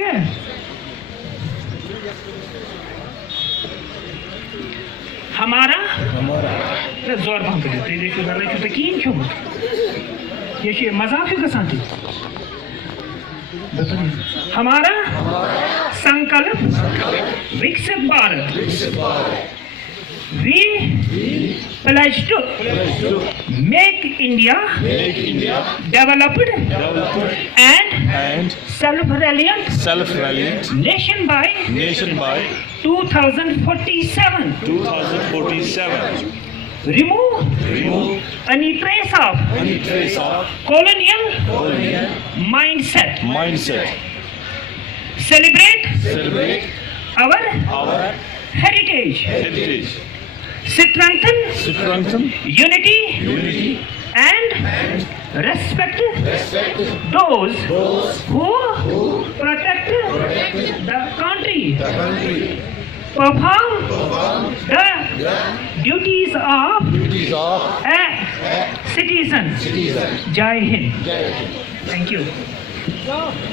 ठीक है हमारा जोर पहम पे तुम देखो दर तो कहीं छोड़ ये मजाक गसान हमारा संकल्प विकसित Bharat we pledge to make India developed and self-reliant nation by 2047. Remove any trace of colonial mindset. Celebrate our heritage. Strengthen unity and respect those who protect the country. Perform the duties of a citizen. Jai Hind. Thank you.